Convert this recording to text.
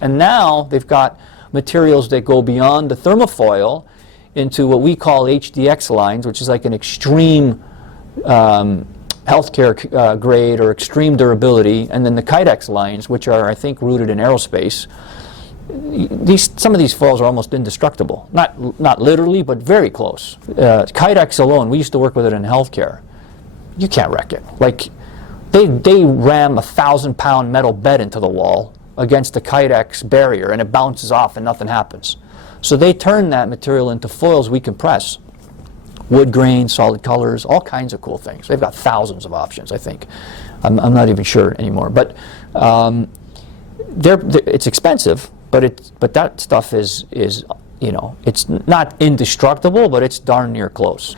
And now they've got materials that go beyond the thermofoil into what we call HDX lines, which is like an extreme healthcare grade or extreme durability, and then the Kydex lines, which are, I think, rooted in aerospace. Some of these foils are almost indestructible. Not literally, but very close. Kydex alone, we used to work with it in healthcare. You can't wreck it. Like, they ram a 1,000-pound metal bed into the wall against the Kydex barrier, and it bounces off and nothing happens. So they turn that material into foils we compress. Wood grain, solid colors, all kinds of cool things. They've got thousands of options, I think. I'm not even sure anymore. But it's expensive, but that stuff is, you know, it's not indestructible, but it's darn near close.